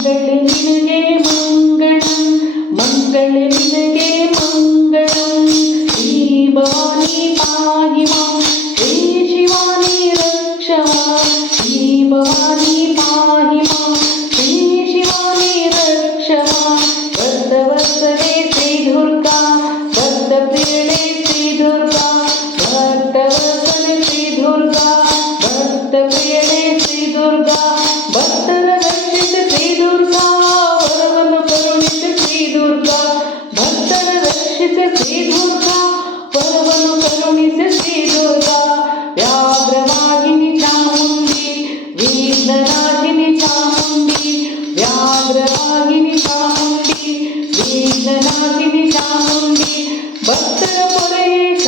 ಮಂಗಳೇ ನಿನಗೆ ಮಂಗಳಂ, ಮಂಗಳೇ ನಿನಗೆ ಮಂಗಳಂ. ಶ್ರೀ ಭವಾನಿ ಪಾಹಿ ಮಾಂ, ಶ್ರೀ ಶಿವಾನಿ ರಕ್ಷ ಮಾಂ. ಶ್ರೀ ಭವಾನಿ ಪಾಹಿ ಮಾಂ, ಶ್ರೀ ಶಿವಾನಿ ರಕ್ಷ ಮಾಂ. ಭಕ್ತವತ್ಸಲೆ ಶ್ರೀ ದುರ್ಗಾ, ಭಕ್ತಪ್ರಿಯಳೆ ಶ್ರೀ ದುರ್ಗಾ, ಭಕ್ತವತ್ಸಲೆ ಶ್ರೀ ದುರ್ಗಾ, ಭಕ್ತಪ್ರಿಯಳೆ ಶ್ರೀ ದುರ್ಗಾ. ಭಕ್ತರ ರಕ್ಷಿತ ಶ್ರೀ ದುರ್ಗಾ, ವರವನ್ನು ಕರುಣಿಸ ಶ್ರೀ ದುರ್ಗಾ. ಭಕ್ತರ ರಕ್ಷಿತ ಶ್ರೀ ದುರ್ಗಾ, ವರವನ್ನು ಕರುಣಿಸ ಶ್ರೀ ದುರ್ಗಾ. ವ್ಯಾಘ್ರವಾಹಿನಿ ಚಾಮುಂಡಿ, ವಿಘ್ನನಾಶಿನಿ ಚಾಮುಂಡಿ. ವ್ಯಾಘ್ರವಾಹಿನಿ ಚಾಮುಂಡಿ, ವಿಘ್ನನಾಶಿನಿ ಚಾಮುಂಡಿ. ಭಕ್ತರ ಪೊರೆಯೇ